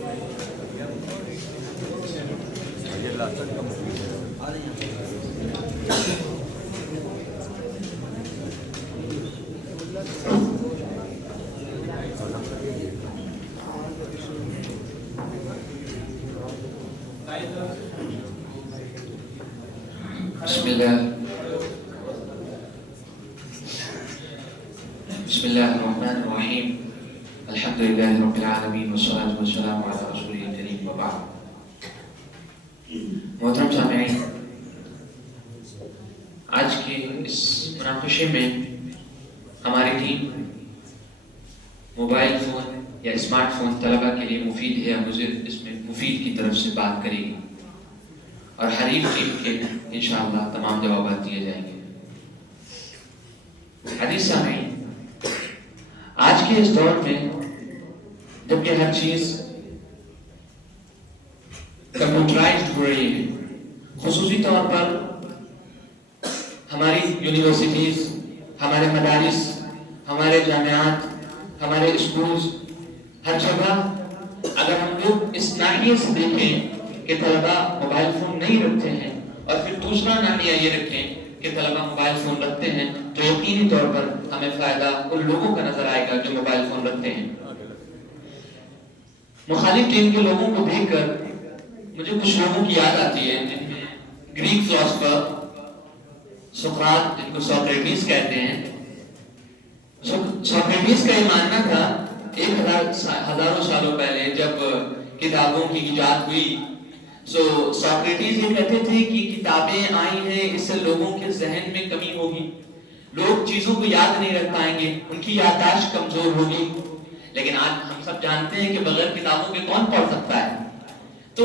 بسم اللہ الرحمن الرحیم الحمدللہ رب العالمین والصلاة والسلام علی رسول کریم وبعد. محترم سامعین، آج کے اس مناقشے میں ہماری ٹیم موبائل فون یا اسمارٹ فون طلبہ کے لیے مفید ہے یا مضر، اس میں مفید کی طرف سے بات کرے گی اور حریف ٹیم کے انشاءاللہ تمام جوابات دیے جائیں گے. حدیث سامعین، آج کے اس دور میں جبکہ ہر چیز کمپیوٹرائزڈ ہو رہی ہے، خصوصی طور پر ہماری یونیورسٹیز، ہمارے مدارس، ہمارے جامعات، ہمارے اسکولز، ہر جگہ اگر ہم لوگ اس ناحیے سے دیکھیں کہ طلبہ موبائل فون نہیں رکھتے ہیں اور پھر دوسرا ناحیہ یہ رکھیں کہ طلبہ موبائل فون رکھتے ہیں، تو یقینی طور پر ہمیں فائدہ ان لوگوں کا نظر آئے گا جو موبائل فون رکھتے ہیں. مخالف ٹیم کے لوگوں کو دیکھ کر مجھے کچھ لوگوں کی یاد آتی ہے جن میں گریک فلاسفر سقراط، جن کو سوکریٹس کہتے ہیں. سوکریٹس کا یہ ماننا تھا 1000 سالوں پہلے جب کتابوں کی ایجاد ہوئی، سوکریٹس یہ کہتے تھے کہ کتابیں آئی ہیں، اس سے لوگوں کے ذہن میں کمی ہوگی، لوگ چیزوں کو یاد نہیں رکھ پائیں گے، ان کی یادداشت کمزور ہوگی. لیکن آج ہم سب جانتے ہیں کہ بغیر کتابوں کے کون پڑھ سکتا ہے. تو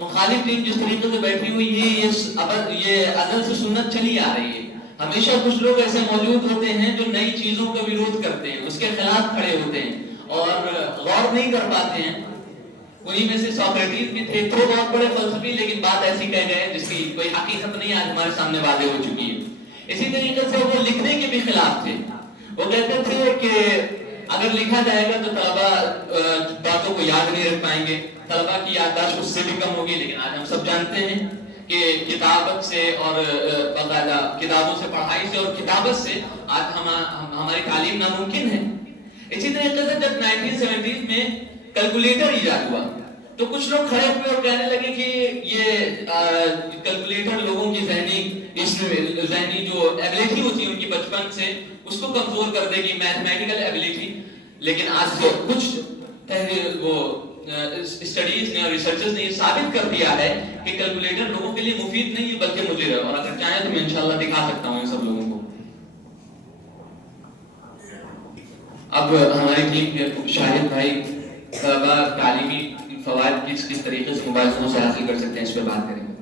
مخالف ٹیم جس طریقے سے بیٹھی ہوئی ہے، یہ ازل سے سنت چلی آ رہی ہے. ہمیشہ کچھ لوگ ایسے موجود ہوتے ہیں جو نئی چیزوں کا وروଧ کرتے ہیں، اس کے خلاف کھڑے ہوتے ہیں اور غور نہیں کر پاتے ہیں. انہی میں سے سوکریٹس بھی تھے، تو بہت بڑے فلسفی، لیکن بات ایسی کہہ گئے جس کی کوئی حقیقت نہیں آج ہمارے سامنے واضح ہو چکی ہے. اسی طریقے سے وہ لکھنے کے بھی خلاف تھے. وہ کہتے تھے کہ اگر لکھا جائے گا تو طلبہ باتوں کو یاد نہیں رکھ پائیں گے، طلبہ کی یادداشت اس سے بھی کم ہوگی. لیکن آج ہم سب جانتے ہیں کہ کتابت سے اور باقاعدہ کتابوں سے، پڑھائی سے اور کتابت سے آج ہماری تعلیم ناممکن ہے. اسی طریقے سے جب 1970 میں کیلکولیٹر ایجاد ہوا تو کچھ لوگ کھڑے ہوئے اور کہنے لگے کہ یہ کیلکولیٹر لوگوں کی ذہنی جو ایبلٹی ہوتی ہے ان کی بچپن سے، اس کو کمزور کر دے گی، میتھمیٹیکل ایبلٹی. لیکن آج کچھ اسٹڈیز نے اور ریسرچرز نے یہ ثابت کر دیا ہے کہ کیلکولیٹر لوگوں کے لیے مفید نہیں ہے بلکہ مضر ہے. اور اگر چاہیں تو میں انشاءاللہ دکھا سکتا ہوں ان سب لوگوں کو. اب ہماری ٹیم کے شاہد بھائی طلبہ تعلیمی فوائد کس طریقے سے موبائل فون سے حاصل کر سکتے ہیں، اس پہ بات کریں گے.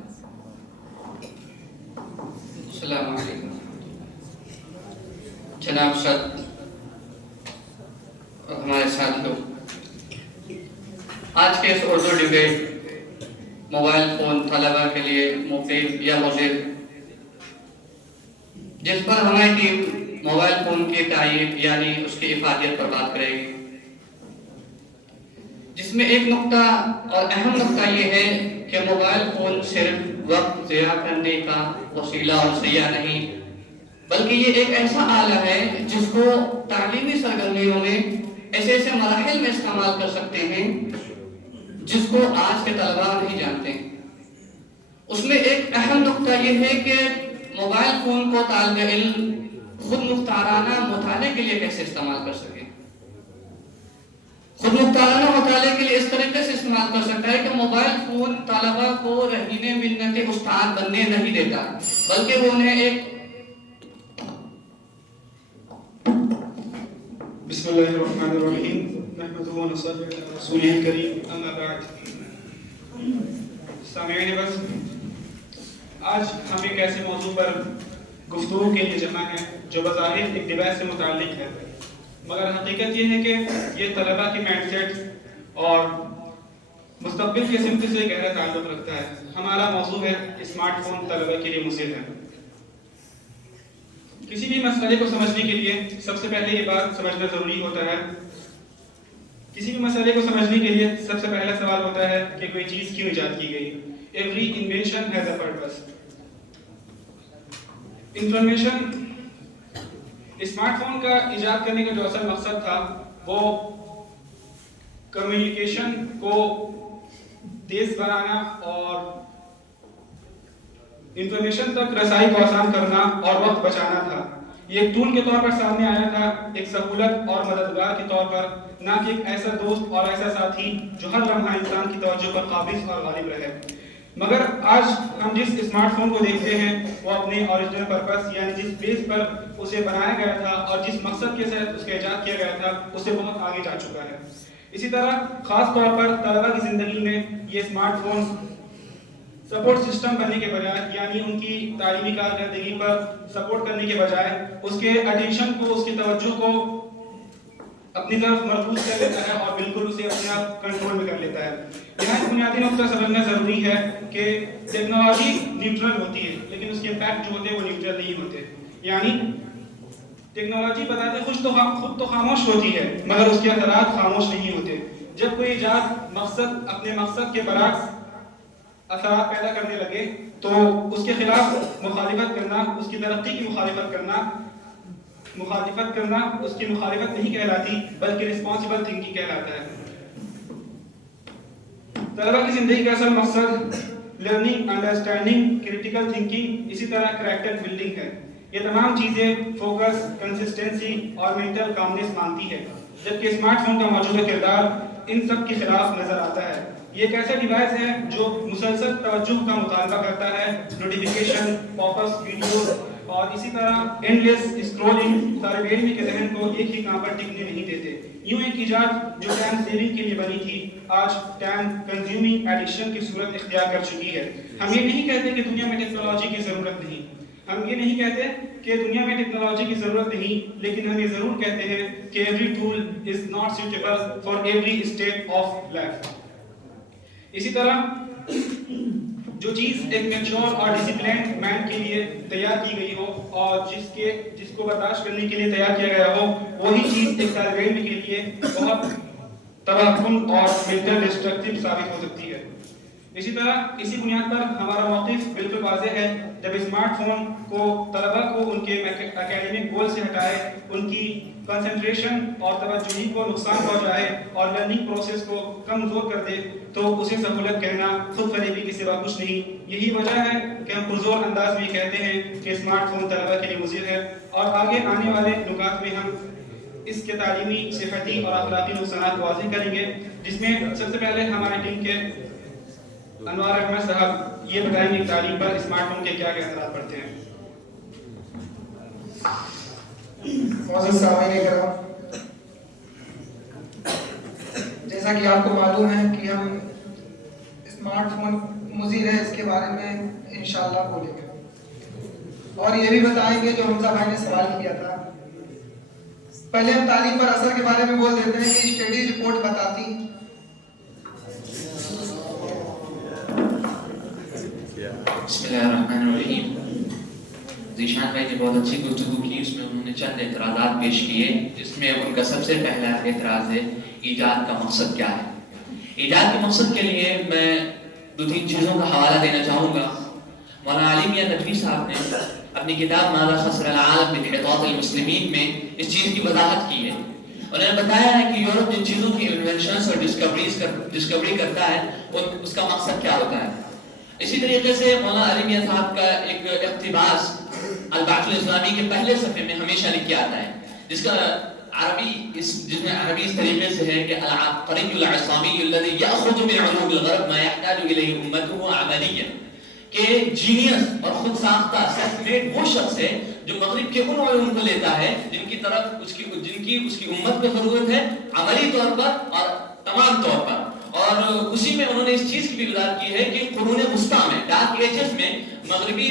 السلام علیکم جناب صدر اور ہمارے ساتھیوں. آج کے اس اردو ڈیبیٹ موبائل فون طلبہ کے لیے مفید یا مضر، جس پر ہماری ٹیم موبائل فون کی تعریف یعنی اس کی افادیت پر بات کرے گی، جس میں ایک نقطہ اور اہم نقطہ یہ ہے کہ موبائل فون صرف وقت ضیاع کرنے کا وسیلہ اور ذریعہ نہیں، بلکہ یہ ایک ایسا آلہ ہے جس کو تعلیمی سرگرمیوں میں ایسے مراحل میں استعمال کر سکتے ہیں جس کو آج کے طلباء نہیں جانتے. اس میں ایک اہم نقطہ یہ ہے کہ موبائل فون کو طالب علم خود مختارانہ مطالعے کے لیے کیسے استعمال کر سکے. خود مختارانہ مطالعے کے لیے اس طریقے سے استعمال کر سکتا ہے کہ موبائل فون طلباء کو رہینے منت استاد بننے نہیں دیتا، بلکہ وہ انہیں ایک بسم اللہ الرحمن الرحیم نحمدہ و نصلی علی رسولہ الکریم اما بعد. سامعین بس، آج ہم ایک ایسے موضوع پر گفتگو کے لیے جمع ہیں جو بظاہر ایک ڈیوائس سے متعلق ہے، مگر حقیقت یہ ہے کہ یہ طلباء کی مائنڈ سیٹ اور مستقبل کی سمت سے گہرا تعلق رکھتا ہے. ہمارا موضوع ہے اسمارٹ فون طلباء کے لیے مضر ہے. کسی بھی مسئلے کو سمجھنے کے لیے سب سے پہلے یہ بات سمجھنا ضروری ہوتا ہے किसी भी मसले को समझने के लिए सबसे पहला सवाल होता है कि कोई चीज़ क्यों ईजाद की गई। Every invention has a purpose. Information, smartphone का ईजाद करने का जो असल मकसद था वो कम्युनिकेशन को तेज बनाना और इंफॉर्मेशन तक रसाई को आसान करना और वक्त बचाना था। ये एक टूल के तौर पर सामने आया था, एक सहूलत और मददगार के तौर पर, ना कि एक ऐसा दोस्त और ऐसा साथी जो हर लम्हा इंसान की तवज्जो पर काबिज और गालिब रहे। मगर आज हम जिस स्मार्टफोन को देखते हैं वो अपने ओरिजिनल पर्पस यानी जिस बेस पर उसे बनाया गया था और जिस मकसद के साथ उसका इजाद किया गया था उससे बहुत आगे जा चुका है। इसी तरह खास तौर पर तलबा की ज़िंदगी में ये स्मार्टफोन सपोर्ट सिस्टम बनने के बजाय यानी उनकी तालीमी कारकर्दगी पर सपोर्ट करने के बजाय उसके अटेंशन को, उसकी तवज्जो को अपनी तरफ मरकूज कर लेता है और बिल्कुल उसे अपने आप कंट्रोल में कर लेता है। यहाँ एक बुनियादी नुकता समझना जरूरी है कि टेक्नोलॉजी न्यूट्रल होती है लेकिन उसके इम्पैक्ट जो होते हैं वो न्यूट्रल नहीं होते। यानी टेक्नोलॉजी बताते खुद तो खामोश होती है मगर उसके असरात खामोश नहीं होते। जब कोई इजाद अपने मकसद के बरअक्स असरात पैदा करने लगे तो उसके खिलाफ मुखालिफत करना, उसकी तरक्की की मुखालिफत करना उसकी मुखालिफत नहीं कहलाती बल्कि रिस्पॉन्सिबल थिंकिंग कहलाता है। तलबा की जिंदगी का असल मकसद लर्निंग, अंडरस्टैंडिंग, क्रिटिकल थिंकिंग, इसी तरह कैरेक्टर बिल्डिंग है। ये तमाम चीज़ें फोकस, कंसिस्टेंसी और मेंटल कामनेस मांगती है, जबकि स्मार्टफोन का मौजूदा किरदार इन सब के खिलाफ नजर आता है। ये एक ऐसा डिवाइस है जो मुसलसल तवज्जो का मुतालबा करता है, नोटिफिकेशन, पॉपअप्स, वीडियोस और इसी तरह एंडलेस स्क्रॉलिंग तालिब इल्म के ज़हन को एक ही काम पर टिकने नहीं देते। यूं एक इजाद जो टाइम सेविंग के लिए बनी थी आज टाइम कंज्यूमिंग एडिक्शन की सूरत इख्तियार कर चुकी है। हम ये नहीं कहते कि दुनिया में टेक्नोलॉजी की ज़रूरत नहीं, हम ये नहीं कहते कि दुनिया में टेक्नोलॉजी की ज़रूरत नहीं, लेकिन हम ये ज़रूर कहते हैं कि every tool is not suitable for every state of life. इसी तरह जो चीज़ एक मैच्योर और डिसिप्लिन्ड मैन के लिए तैयार की गई हो और जिसको बर्दाश्त करने के लिए तैयार किया गया हो, वही चीज़ एक तालिब इल्म के लिए बहुत तबाहकुन और मेंटल डिस्ट्रक्टिव साबित हो सकती है। इसी तरह इसी बुनियाद पर हमारा मौक़िफ़ बिल्कुल वाज़ेह है। जब स्मार्टफोन को तलबा को उनके एकेडमिक गोल से हटाए, उनकी कंसंट्रेशन और तवज्जुही को नुकसान पहुंचाए और लर्निंग प्रोसेस को कमज़ोर कर दे तो उसे सहूलत कहना खुद फरेबी के सिवा कुछ नहीं। यही वजह है कि हम पुरज़ोर अंदाज में कहते हैं कि स्मार्टफोन तलबा के लिए मुज़िर है। और आगे आने वाले नुकात में हम इसके तालीमी, सिफती और अखलाकी नुकसान वाज़ेह करेंगे, जिसमें सबसे पहले हमारी टीम के अनवार अहमद साहब ये बताएंगे कि तालीम पर स्मार्टफोन के क्या क्या असरात पड़ते हैं। जैसा कि आपको मालूम है कि हम स्मार्टफोन मुज़ीर है इसके बारे में इंशाअल्लाह बोलेंगे और ये भी बताएंगे जो हमजा भाई ने सवाल किया था। पहले हम तालीम पर असर के बारे में बोल देते हैं कि स्टडी रिपोर्ट बताती बिस्मिल्लाहिर्रहमानिर्रहीम। ज़ीशान भाई ने बहुत अच्छी गुफ्तगू की, उसमें उन्होंने चंद एतराज़ात पेश किए, जिसमें उनका सबसे पहला एतराज़ है ईजाद का मकसद क्या है। ईजाद के मकसद के लिए मैं दो तीन चीज़ों का हवाला देना चाहूँगा। मौलाना अली मियां नदवी साहब ने अपनी किताब माज़ा खसरल आलम बिहितातिल मुस्लिमीन में इस चीज़ की वजाहत की है। उन्होंने बताया है कि यूरोप जिन चीज़ों की इन्वेंशंस और डिस्कवरी करता है उसका मकसद क्या होता है। इसी तरीके से मौलाना अली मियां साहब का एक इक़्तिबास अल-बाक़िल इस्लामी के पहले सफ़े में हमेशा लिखा आता है, जिसमें अरबी इस तरीके से है कि अल-अब्क़रियुल इस्लामी अल्लज़ी यअख़ुज़ु मिन उलूमिल ग़र्ब मा यहताजु इलैहि उम्मतुहु अमलिय्यन, कि जीनियस और खुद साख्ता सेल्फ मेड वो शख्स है जो मग़रिब के उन उलूम को लेता है जिनकी उसकी उम्मत को ज़रूरत है अमली तौर पर और तमाम तौर पर। और उसी में उन्होंने इस चीज़ की भी वज़ाहत की है कि क़ुरून वुस्ता में, डार्क एजेस में मग़रिबी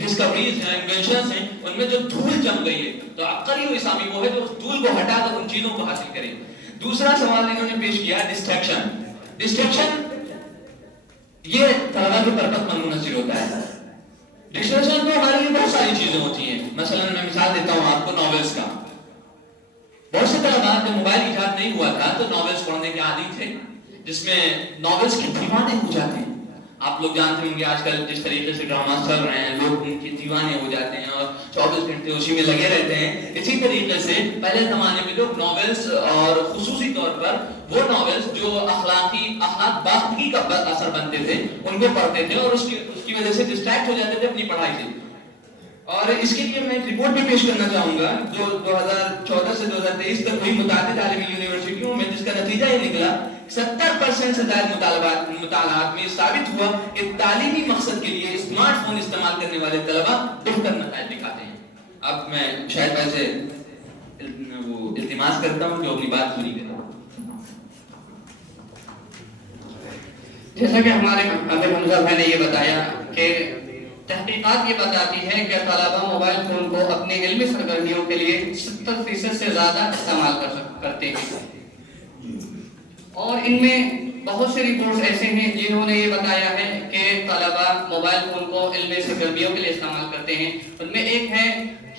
डिस्कवरीज हैं, इन्वेंशंस हैं, उनमें जो धूल जम गई है, तो अब्क़री इस्लामी वो है जो उस धूल को हटाकर उन चीज़ों को हासिल करे। दूसरा सवाल इन्होंने पेश किया डिस्ट्रैक्शन। ये तलबा के पर्पस पर मुनहसर होता है। डिस्ट्रैक्शन तो हमारे लिए बहुत सारी चीज़ें होती हैं। मसलन मैं मिसाल देता हूँ आपको नॉवेल्स का। बहुत से तलबा जब मोबाइल ईजाद नहीं हुआ था तो नॉवेल्स पढ़ने के आदी थे, जिसमें नॉवेल्स के दीवाने हो जाते हैं। आप लोग जानते होंगे आजकल जिस तरीके से ड्रामा चल रहे हैं, लोग उनके दीवाने हो जाते हैं और 24 घंटे उसी में लगे रहते हैं। इसी तरीके से पहले जमाने में लोग नॉवेल्स और खुसूसी तौर पर वो नॉवेल्स जो अखलाक बाख्तगी का असर बनते थे उनको पढ़ते थे और उसकी वजह से डिस्ट्रैक्ट हो जाते थे अपनी पढ़ाई से। और इसके लिए मैं एक रिपोर्ट भी पेश करना चाहूंगा जो 2014 से 2023 तक हुई मुतादिद आलमी यूनिवर्सिटियों में, जिसका नतीजा ये निकला 70% से ज्यादा मुतालात में साबित हुआ कि तालीमी मकसद के लिए स्मार्टफोन इस्तेमाल करने वाले तलबा बेहतर नतीजे दिखाते हैं। अब मैं शायद वैसे वो इल्तिमास करता हूँ कि अपनी बात पूरी करें। जैसा कि हमारे अभी हमजा भाई ने ये बताया कि तहकीकात ये बताती है कि तलबा मोबाइल फोन को अपनी इल्मी सरगर्मियों के लिए 70% से ज्यादा इस्तेमाल करते हैं। और इनमें बहुत से रिपोर्ट्स ऐसे हैं जिन्होंने ये बताया है कि तलबा मोबाइल फोन को इल्मी सरगर्मियों के लिए इस्तेमाल करते हैं। उनमें एक है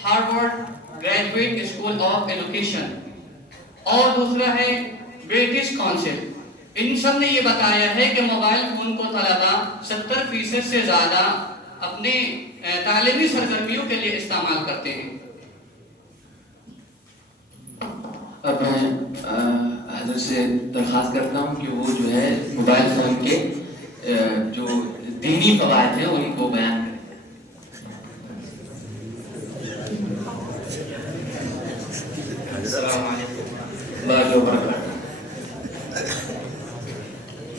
Harvard graduate school of education और दूसरा है ब्रिटिश काउंसिल। इन सब ने ये बताया है कि मोबाइल फोन को तलबा 70% से ज्यादा अपने तालीमी सरगर्मियों के लिए इस्तेमाल करते हैं। अब मैं हजरत से दरख्वास्त करता हूँ कि वो जो है मोबाइल फोन के जो दीनी फवायद हैं उनको बयान करें।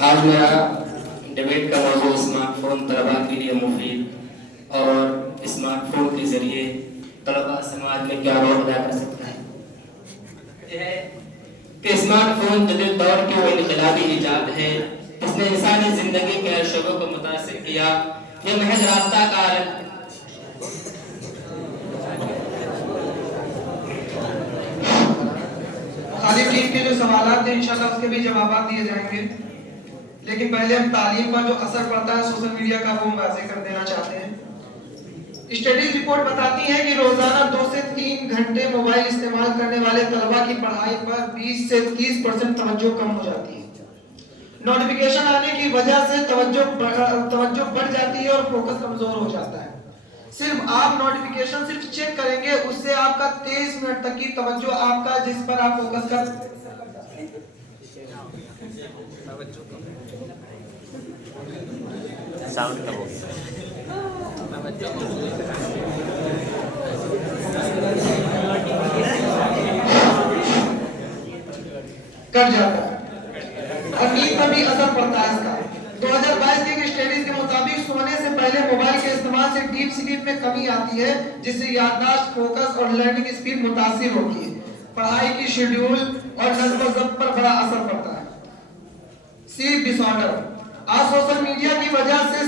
आज मेरा डिबेट का मौजूद स्मार्टफोन तलबा के लिए मुफीद और स्मार्टफोन के जरिए तलबा समाज में क्या रोल अदा कर सकता है। यह है कि स्मार्टफोन जदीद दौर की वो इनकलाबी इजाद है जिसने इंसानी जिंदगी के हर शोबों को मुतासिर किया। यह महज राब्ता का खालिद टीम के जो सवालात हैं इंशाल्लाह उसके भी जवाब दिए जाएंगे, लेकिन पहले हम तालीम पर जो असर पड़ता है सोशल मीडिया का वो हम वाज़ेह कर देना चाहते हैं। स्टडीज रिपोर्ट बताती है कि रोजाना 2 से 3 घंटे मोबाइल इस्तेमाल करने वाले तलबा की पढ़ाई पर 20 से 30% तवज्जो कम हो जाती है। नोटिफिकेशन आने की वजह से तवज्जो बढ़ जाती है और फोकस कमजोर हो जाता है। सिर्फ आप नोटिफिकेशन सिर्फ चेक करेंगे उससे आपका 23 मिनट तक की तवज्जो आपका जिस पर आप फोकस कर साउंड कम हो गया। कट जाता है और नींद पर भी असर पड़ता है इसका। 2022 के स्टडीज के मुताबिक सोने से पहले मोबाइल के इस्तेमाल से डीप स्लीप में कमी आती है जिससे याददाश्त, फोकस और लर्निंग स्पीड मुतासिर होती है। पढ़ाई की शेड्यूल और नज़्म व ज़ब्त पर बड़ा असर पड़ता है। स्लीप डिसऑर्डर, आज सोशल मीडिया की वजह से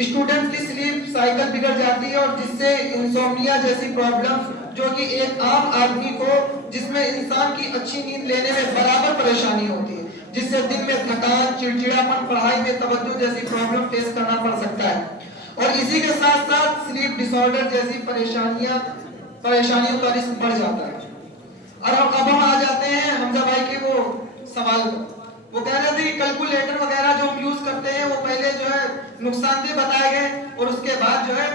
स्टूडेंट की स्लीप साइकिल बिगड़ जाती है और जिससे इंसोम्निया जैसी प्रॉब्लम जो कि एक आम आदमी को जिसमें इंसान की अच्छी नींद लेने में बराबर परेशानी होती है, जिससे दिन में थकान, चिड़चिड़ापन, पढ़ाई में तवज्जो जैसी प्रॉब्लम फेस करना पड़ सकता है। और इसी के साथ साथ स्लीप डिसऑर्डर जैसी परेशानियों का रिस्क बढ़ जाता है। और अब हम आ जाते हैं हमजा भाई के वो सवाल पर। वो कह रहे थे कि कैलकुलेटर वगैरह जो हम यूज करते हैं वो पहले जो है नुकसानदेह बताए गए और उसके बाद जो है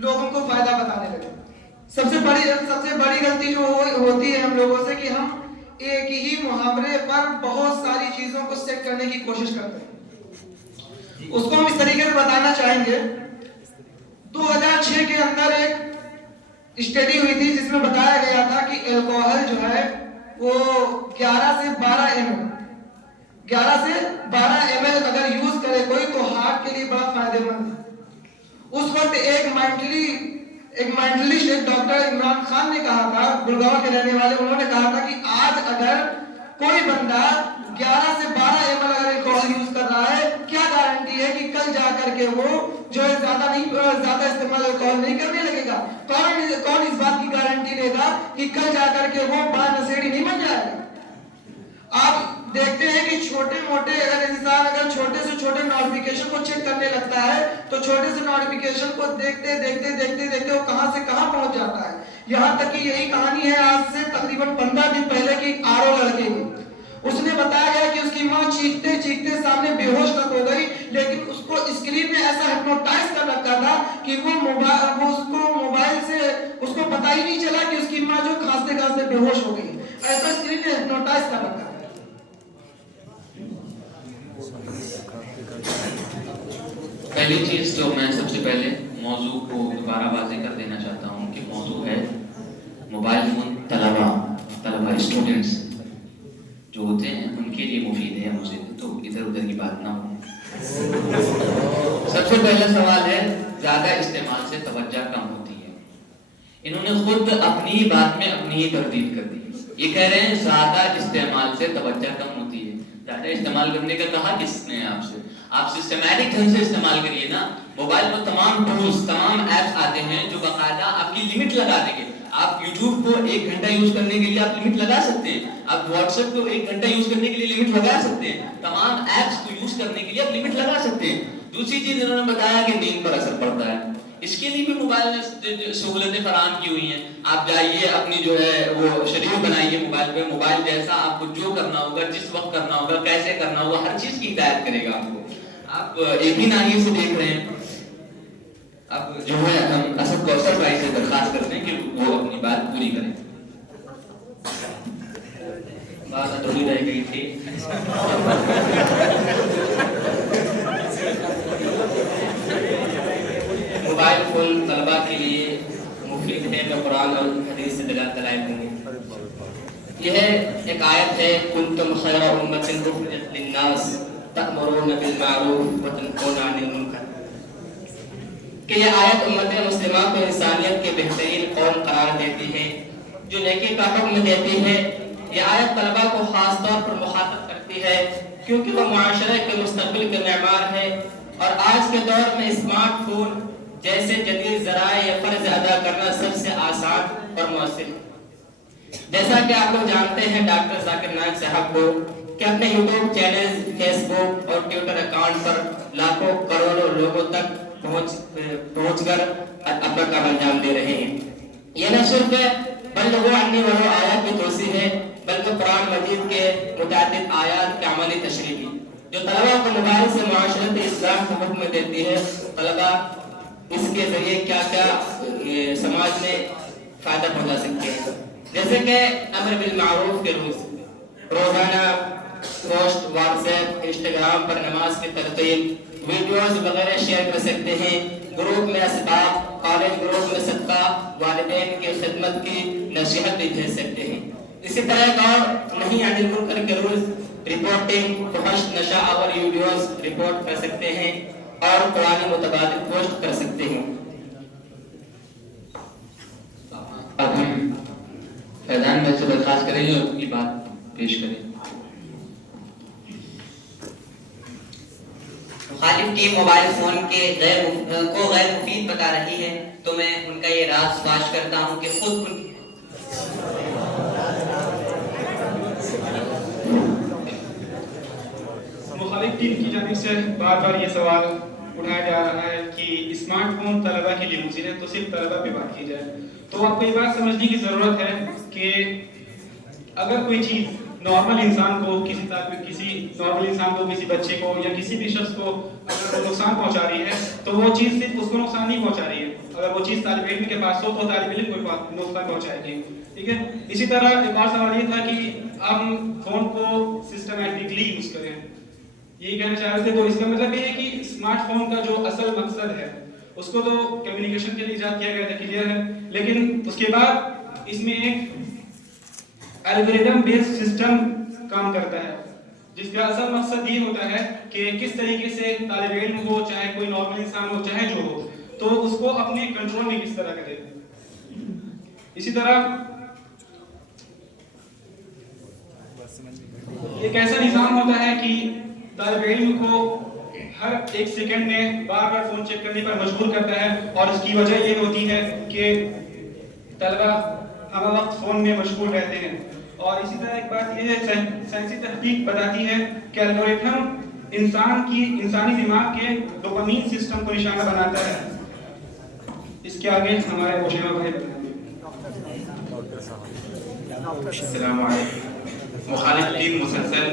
लोगों को फायदा बताने लगे। सबसे बड़ी गलती जो होती है हम लोगों से कि हम एक ही मुहावरे पर बहुत सारी चीजों को सेट करने की कोशिश करते हैं। उसको हम इस तरीके से बताना चाहेंगे। 2006 के अंदर एक स्टडी हुई थी जिसमें बताया गया था कि अल्कोहल जो है वो 11 से 12 ml अगर यूज करे कोई तो हार्ट के लिए बड़ा फायदेमंद है। उस वक्त एक मेंटलिस्ट एक डॉक्टर इमरान खान ने कहा था, गुड़गांव के रहने वाले, उन्होंने कहा था कि आज अगर कोई बंदा 11 से 12 ml अगर अल्कोहल यूज कर रहा है, क्या गारंटी है कि कल जाकर के वो जो है ज्यादा इस्तेमाल अल्कोहल नहीं करने लगेगा। कौन इस बात की गारंटी देगा कि कल जाकर के वो बड़ा नशेड़ी नहीं बन जाएगा। आप देखते हैं कि छोटे मोटे इंसान अगर छोटे से छोटे नोटिफिकेशन को चेक करने लगता है तो छोटे से नोटिफिकेशन को देखते वो कहां से कहां पहुंच जाता है। یہاں تک کہ یہی کہانی ہے آج سے تقریباً 15 دن پہلے کی آرو لڑکے کی. اس نے بتایا گیا کہ اس کی ماں چیختے چیختے سامنے بے ہوش تک ہو گئی، لیکن اس کو اسکرین نے ایسا ہپنوٹائز کر رکھا تھا کہ وہ اس کو موبائل سے اس کو پتہ ہی نہیں چلا کہ اس کی ماں جو کھانستے کھانستے بے ہوش ہو گئی. ایسا اسکرین نے ہپنوٹائز کر رکھا ہے. پہلی چیز تو میں سب سے پہلے موضوع کو دوبارہ واضح کر دینا چاہتا ہوں کہ موضوع ہے موبائل فون طلبہ اسٹوڈنٹس جو ہوتے ہیں ان کے لیے مفید ہے مجھے تو ادھر ادھر کی بات نہ ہو. سب سے پہلا سوال ہے زیادہ استعمال سے توجہ کم ہوتی ہے. انہوں نے خود اپنی بات میں اپنی ہی تردید کر دی. یہ کہہ رہے ہیں زیادہ استعمال سے توجہ کم ہوتی ہے. زیادہ استعمال کرنے کا کہا کس نے آپ سے؟ آپ سسٹمیٹک ڈھنگ سے استعمال کریے نا. موبائل میں تمام ٹولز تمام ایپس آتے ہیں جو باقاعدہ آپ کی لمٹ لگا دیں گے. آپ یوٹیوب کو 1 گھنٹہ یوز کرنے کے لیے آپ لمٹ لگا سکتے ہیں. آپ واٹس ایپ کو 1 گھنٹہ یوز کرنے کے لیے لمٹ لگا سکتے ہیں. تمام ایپس کو یوز کرنے کے لیے آپ لمٹ لگا سکتے ہیں. دوسری چیز انہوں نے بتایا کہ نیند پر اثر پڑتا ہے. اس کے لیے بھی موبائل نے سہولتیں فراہم کی ہوئی ہیں. آپ جائیے اپنی جو ہے وہ شیڈول بنائیے موبائل پہ. موبائل جیسا آپ کو جو کرنا ہوگا جس وقت کرنا ہوگا کیسے کرنا ہوگا ہر چیز کی ہدایت کرے گا آپ کو. آپ ایک ہی ناحیے سے دیکھ رہے ہیں. اب جو ہے ہم اسد کوثر بھائی سے درخواست کرتے ہیں کہ وہ اپنی بات پوری کریں. بات ادھوری رہ گئی تھی. موبائل فون طلباء کے لیے مفید ہے. میں قرآن اور حدیث سے دلائل دوں گی. یہ ایک آیت ہے کنتم خیر امۃ اخرجت للناس تأمرون بالمعروف وتنهون عن المنکر کہ یہ آیت امت مسلمہ کو انسانیت کے بہترین قوم قرار دیتی ہے جو نیکی کا حکم دیتی ہے. یہ آیت طلباء کو خاص طور پر مخاطب کرتی ہے کیونکہ وہ معاشرے کے مستقبل کے معمار ہے اور آج کے دور میں اسمارٹ فون جیسے جدید ذرائع یہ فرض ادا کرنا سب سے آسان اور مؤثر. جیسا کہ آپ لوگ جانتے ہیں ڈاکٹر ذاکر نائک صاحب کو کہ اپنے یوٹیوب چینل، فیس بک اور ٹویٹر اکاؤنٹ پر لاکھوں کروڑوں لوگوں تک پہنچ کر اپنا کام انجام دے رہے ہیں. یہ نہ صرف بلغوا عنی ولو آیات کی توصیح ہے بلکہ قرآن مجید کے متعدد آیات کی عملی تشریح بھی جو طلباء کو موبائل سے معاشرت اسلام کو حکم دیتی ہے. طلباء اس کے ذریعے کیا کیا سماج میں فائدہ پہنچا سکتے ہیں جیسے کہ امر بالمعروف کے روزانہ پوسٹ، واٹس ایپ، انسٹاگرام پر نماز کی ترتیب، ویڈیوز وغیرہ شیئر کر سکتے ہیں. گروپ میں اسباق، کالج گروپ میں صدقہ، والدین کی خدمت کی نصیحت بھی بھیج سکتے ہیں. اسی طرح اور نہیں عن المنکر کے رولز رپورٹنگ، فحش نشہ اور ویڈیوز رپورٹ کر سکتے ہیں اور قرآن متبادل پوسٹ کر سکتے ہیں. اب ہم فیضان بھائی سے درخواست کریں گے اور کی بات پیش کریں. مخالف ٹیم موبائل فون کے غیر مفید بتا رہی ہے تو میں ان کا یہ راز فاش کرتا ہوں کہ خود مخالف ٹیم کی جانب سے بار بار یہ سوال اٹھایا جا رہا ہے کہ اسمارٹ فون طلباء کے لیے مفید ہے تو صرف طلباء پہ بات کی جائے. تو آپ کو یہ بات سمجھنے کی ضرورت ہے کہ اگر کوئی چیز نارمل انسان کو کسی بچے کو یا کسی بھی شخص کو اگر وہ نقصان پہنچا رہی ہے تو وہ چیز صرف اس کو نقصان نہیں پہنچا رہی ہے. اگر وہ چیز طالب علم کے پاس ہو تو طالب علم کو نقصان پہنچائے گی. ٹھیک ہے. اسی طرح ایک اور سوال یہ تھا کہ ہم فون کو سسٹمیٹکلی یوز کریں. یہی کہنا چاہ رہے تھے. تو اس کا مطلب یہ ہے کہ اسمارٹ فون کا جو اصل مقصد ہے اس کو تو کمیونیکیشن کے لیے ایجاد کیا گیا تھا، کلیئر ہے. لیکن اس کے بعد اس میں ایک الگوریتم بیسڈ سسٹم کام کرتا ہے جس کا اصل مقصد یہ ہوتا ہے کہ کس طریقے سے طالب علم ہو، چاہے کوئی نارمل انسان ہو، چاہے جو ہو، تو اس کو اپنے کنٹرول میں کس طرح کرے. اسی طرح ایک ایسا نظام ہوتا ہے کہ طالب علم کو ہر ایک سیکنڈ میں بار بار فون چیک کرنے پر مجبور کرتا ہے اور اس کی وجہ یہ ہوتی ہے کہ طلبہ ہر وقت فون میں مشغول رہتے ہیں. اور اسی طرح ایک بات یہ ہے سائنسی تحقیق بتاتی ہے کہ الگوریتھم انسانی دماغ کے ڈوپامین سسٹم کو نشانہ بناتا ہے. اس کے آگے ہمارے مشیرہ بھائی بتائیں گے. السلام علیکم. مخالفین مسلسل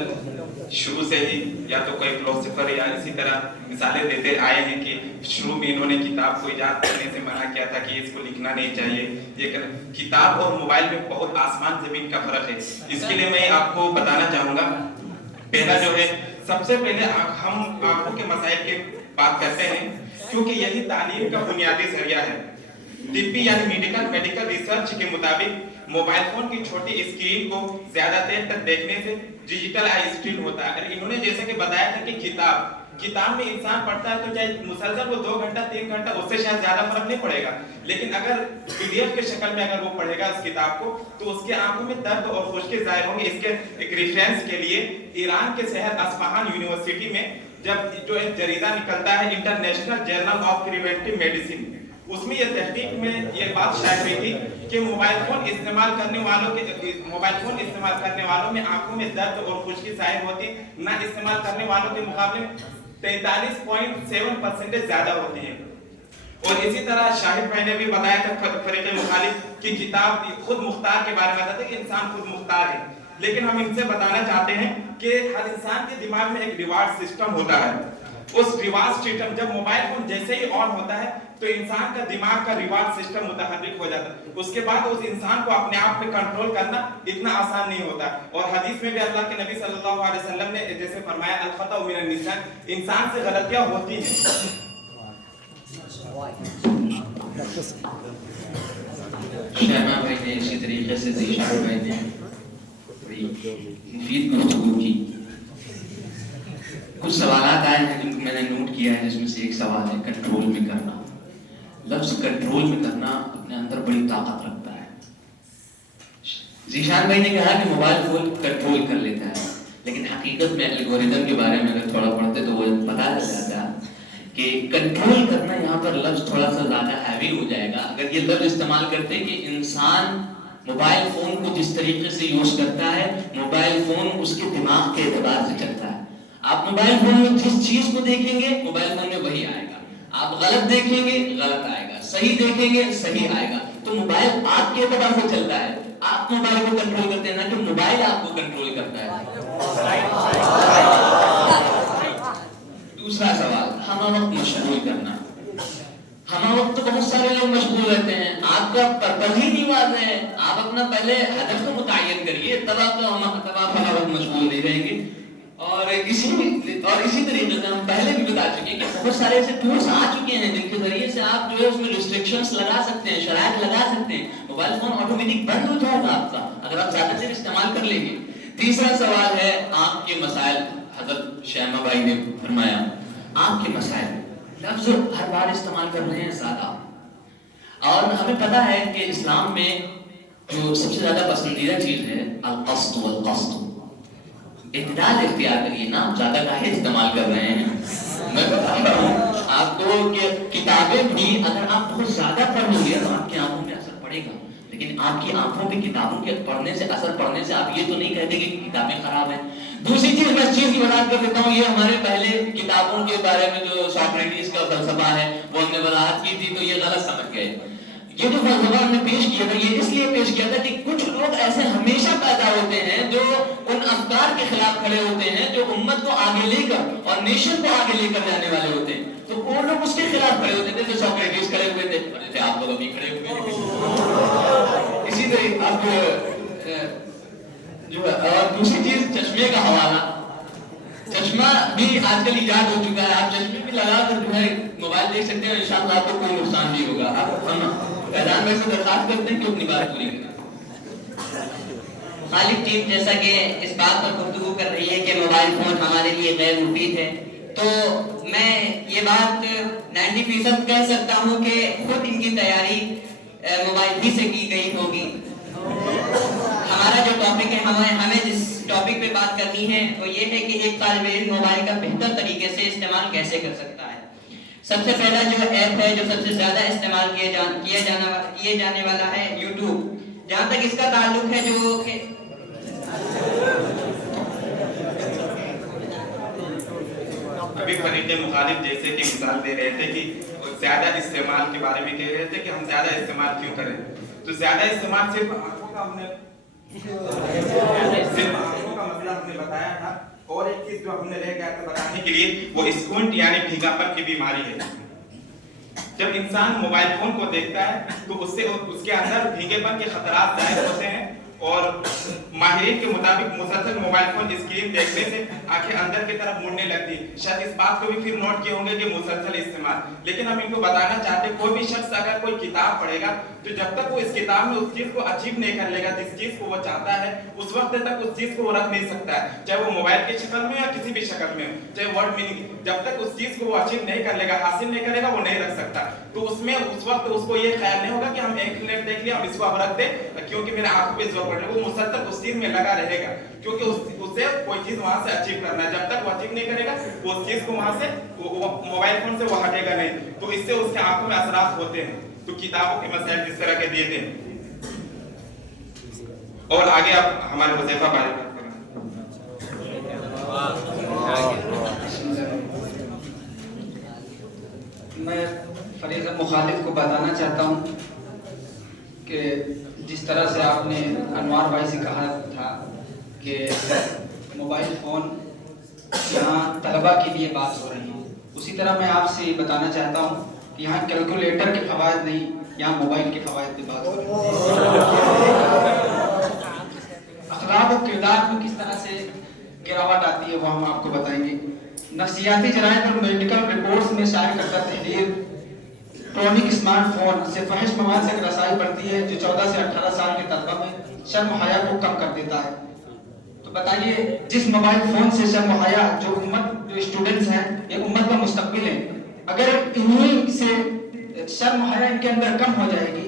شروع سے ہی یا تو کوئی فلسفر یا اسی طرح مثالیں دیتے آئے ہیں کہ شروع میں انہوں نے کتاب کو ایجاد کرنے سے منع کیا تھا کہ اس کو لکھنا نہیں چاہیے. یہ کتاب اور موبائل میں بہت آسمان زمین کا فرق ہے. اس کے لیے میں آپ کو بتانا چاہوں گا. پہلا جو ہے, سب سے پہلے ہم آنکھوں کے مسائل کی بات کرتے ہیں کیونکہ یہی تعلیم کا بنیادی ذریعہ ہے. طبی یعنی میڈیکل ریسرچ کے مطابق موبائل فون کی چھوٹی اسکرین کو زیادہ دیر تک دیکھنے سے ڈیجیٹل آئی اسٹرین ہوتا ہے. انہوں نے جیسے کہ بتایا تھا کہ کتاب میں انسان پڑھتا ہے تو چاہے مسلسل وہ 2 گھنٹہ 3 گھنٹہ, اس سے شاید زیادہ فرق نہیں پڑے گا. لیکن اگر PDF کے شکل میں اگر وہ پڑھے گا اس کتاب کو تو اس کے آنکھوں میں درد اور خشکی ظاہر ہوں گے. اس کے ایک ریفرنس کے لیے ایران کے شہر اصفہان یونیورسٹی میں جب جو ایک جریدہ نکلتا ہے international journal of preventive medicine, اس میں یہ تحقیق میں یہ بات شائع ہوئی تھی کہ موبائل فون استعمال کرنے والوں میں آنکھوں میں درد اور خشکی ظاہر ہوتی, نہ استعمال کرنے والوں کے مقابلے میں 43.7% زیادہ ہوتی ہے. اور اسی طرح شاہد بھائی نے بھی بتایا تھا فریق مخالف کی کتاب خود مختار کے بارے میں بتاتے کہ انسان خود مختار ہے. لیکن ہم ان سے بتانا چاہتے ہیں کہ ہر انسان کے دماغ میں ایک ریوارڈ سسٹم ہوتا ہے. اس ریوارڈ سسٹم جب موبائل فون جیسے ہی آن ہوتا ہے تو انسان کا دماغ کا ریوارڈ سسٹم متحرک ہو جاتا ہے. اس کے بعد اس انسان کو اپنے آپ پہ کنٹرول کرنا اتنا آسان نہیں ہوتا. اور حدیث میں بھی اللہ کے نبی صلی اللہ علیہ وسلم نے جیسے فرمایا الخطأ من النسیان, انسان سے غلطیاں ہوتی ہیں. شیما بھائی نے اسی طریقے سے ذیشان بھائی نے بڑی مفید گفتگو کی. کچھ سوالات آئے ہیں جن کو میں نے نوٹ کیا ہے, جس میں سے ایک سوال ہے کنٹرول میں کرنا. لفظ کنٹرول میں کرنا اپنے اندر بڑی طاقت رکھتا ہے. ذیشان بھائی نے کہا کہ موبائل فون کنٹرول کر لیتا ہے, لیکن حقیقت میں الگوریدم کے بارے میں اگر تھوڑا پڑھتے تو وہ پتا چل جاتا کہ کنٹرول کرنا یہاں پر لفظ تھوڑا سا زیادہ ہیوی ہو جائے گا اگر یہ لفظ استعمال کرتے کہ انسان موبائل فون کو جس طریقے سے یوز کرتا ہے موبائل فون اس کے دماغ کے اعتبار سے چلتا ہے. آپ موبائل فون میں جس چیز کو دیکھیں گے موبائل فون میں وہی آئے گا. آپ غلط دیکھیں گے غلط آئے گا, صحیح دیکھیں گے صحیح آئے گا. تو موبائل آپ کے اعتبار سے چلتا ہے, آپ موبائل کو کنٹرول کرتے ہیں, نہ کہ موبائل آپ کو کنٹرول کرتا ہے. دوسرا سوال, ہمہ وقت مشغول کرنا. ہمہ وقت تو بہت سارے لوگ مشغول رہتے ہیں, آپ کا پرپز ہی نہیں واضح ہے. آپ اپنا پہلے ہدف کو متعین کریے, تب آپ ہمہ وقت مشغول نہیں رہیں گے. اور اسی طریقے سے ہم پہلے بھی بتا چکے ہیں کہ بہت سارے ایسے ٹولس آ چکے ہیں جن کے ذریعے سے آپ جو ہے اس میں ریسٹرکشنز لگا سکتے ہیں, شرائط لگا سکتے ہیں. موبائل فون آٹومیٹک بند ہو جائے گا آپ کا اگر آپ زیادہ دیر استعمال کر لیں گے. تیسرا سوال ہے آنکھ کے مسائل. حضرت شیما بھائی نے فرمایا آنکھ کے مسائل, لفظ ہر بار استعمال کر رہے ہیں زیادہ. اور ہمیں پتا ہے کہ اسلام میں جو سب سے زیادہ پسندیدہ چیز ہے القسط والقسط, اعتدال اختیار کریے نا. آپ زیادہ کاہے استعمال کر رہے ہیں. میں بتا رہا ہوں آپ کو کہ کتابیں بھی اگر آپ بہت زیادہ پڑھیں گے تو آپ کی آنکھوں میں اثر پڑے گا, لیکن آپ کی آنکھوں پہ کتابوں کے پڑھنے سے اثر پڑنے سے آپ یہ تو نہیں کہتے کہ کتابیں خراب ہیں. دوسری چیز میں اس چیز کی وضاحت کر دیتا ہوں, یہ ہمارے پہلے کتابوں کے بارے میں جو سوکریٹس کا فلسفہ ہے وہ ہم نے وضاحت کی تھی تو یہ غلط سمجھ گئے. یہ جو فلسفہ ہم نے پیش کیا تھا یہ اس لیے پیش کیا تھا کہ کچھ لوگ ایسے ہمیشہ پیدا ہوتے ہیں جو ان افکار کے خلاف کھڑے ہوتے ہیں جو امت کو آگے لے کر اور نیشن کو آگے لے کر جانے والے ہوتے ہیں. تو وہ لوگ اس کے خلاف کھڑے ہوتے تھے. جو سوکریٹس کھڑے ہوئے تھے جیسے آپ لوگ ابھی کھڑے ہوئے ہیں. اسی طرح اب جو اور دوسری چیز چشمے کا حوالہ. چشمہ بھی آج کل ایجاد ہو چکا ہے. آپ چشمے بھی لگا کر جو ہے موبائل دیکھ سکتے ہیں, انشاءاللہ آپ کو کوئی نقصان نہیں ہوگا. آپ فیضان بھائی سے درخواست کرتے ہیں کہ اپنی بات پوری کریں. غالب ٹیم جیسا کہ اس بات پر گفتگو کر رہی ہے کہ موبائل فون ہمارے لیے غیر مفید ہے, تو میں یہ بات 90% کہہ سکتا ہوں کہ خود ان کی تیاری موبائل ہی سے کی گئی ہوگی. ہمارا جو ٹاپک ہے, ہمیں جس ٹاپک پہ بات کرنی ہے وہ یہ ہے کہ ایک طالب علم موبائل کا بہتر طریقے سے استعمال کیسے کر سکتا ہے. سب سے پہلا جو ایپ ہے جو سب سے زیادہ استعمال کیے جانے والا ہے یوٹیوب. جہاں تک اس کا تعلق ہے جو ابھی فریق مخالف جیسے کہ مثال دے رہے تھے کہ زیادہ استعمال کے بارے میں کہہ رہے تھے کہ ہم زیادہ استعمال کیوں کریں. تو زیادہ استعمال صرف آنکھوں کا ہم نے सिर्फ आंखों का मसला हमने बताया था, और एक चीज जो हमने ले गया था बताने के लिए, वो स्क्विंट यानी भीगापन की बीमारी है। जब इंसान मोबाइल फोन को देखता है तो उससे उसके अंदर भीगेपन के खतरात जाहिर होते हैं, और माहिरीन के मुताबिक मुसलसल मोबाइल फोन स्क्रीन देखने से आंखें अंदर की तरफ मुड़ने लगती। शायद इस बात को भी फिर नोट किए होंगे कि मुसलसल इस्तेमाल, लेकिन हम इनको बताना चाहते हैं, कोई भी शख्स अगर कोई किताब पढ़ेगा तो जब तक वो इस किताब में उस चीज को अचीव नहीं कर लेगा जिस चीज को वो चाहता है, उस वक्त तक उस चीज को वो रख नहीं सकता है, चाहे वो मोबाइल की शक्ल में या किसी भी शक्ल में, चाहे वर्ड मीनिंग, जब तक उस चीज को वो अचीव नहीं कर लेगा, हासिल नहीं करेगा, वो नहीं रख सकता। तो उसमें उस वक्त उसको ये ख्याल नहीं होगा कि हम एक मिनट देख लिया, हम इसको अब रख दे क्योंकि मेरे आंखों पे जोर पड़ रहा है। वो मुसलसल उस चीज में लगा रहेगा, क्योंकि उसे कोई चीज वहां से अचीव करना है। जब तक वो अचीव नहीं करेगा वो उस चीज को वहां से मोबाइल फोन से वो हटेगा नहीं, तो इससे उसके आंखों में असरात होते हैं। तो किताबों के मसाइल जिस तरह के दिए थे, और आगे आप हमारे हुज़ैफा भाई बात करें। मैं फरीक मुखालिफ को बताना चाहता हूँ कि जिस तरह से आपने अनवार भाई से कहा था कि मोबाइल फ़ोन यहाँ तलबा के लिए बात हो रही है, उसी तरह मैं आपसे बताना चाहता हूँ कि यहाँ कैलकुलेटर के फ़वाइद नहीं, यहाँ मोबाइल के फ़वाइद की बात हो रही है। अखलाक और किरदार में किस तरह से गिरावट आती है वो हम आपको बताएंगे। नफ्सियाती जराइम और मेडिकल रिपोर्ट्स में शायद करता तहरीर इलेक्ट्रॉनिक स्मार्टफोन से फहिश मवाद तक रसाई बढ़ती है, जो 14 से 18 साल के तलबा में शर्म हया को कम कर देता है। तो बताइए, जिस मोबाइल फोन से शर्म हया, जो स्टूडेंट्स हैं, ये उम्मत का मुस्तकबिल है, अगर इन्हीं से शर्म हया इनके अंदर कम हो जाएगी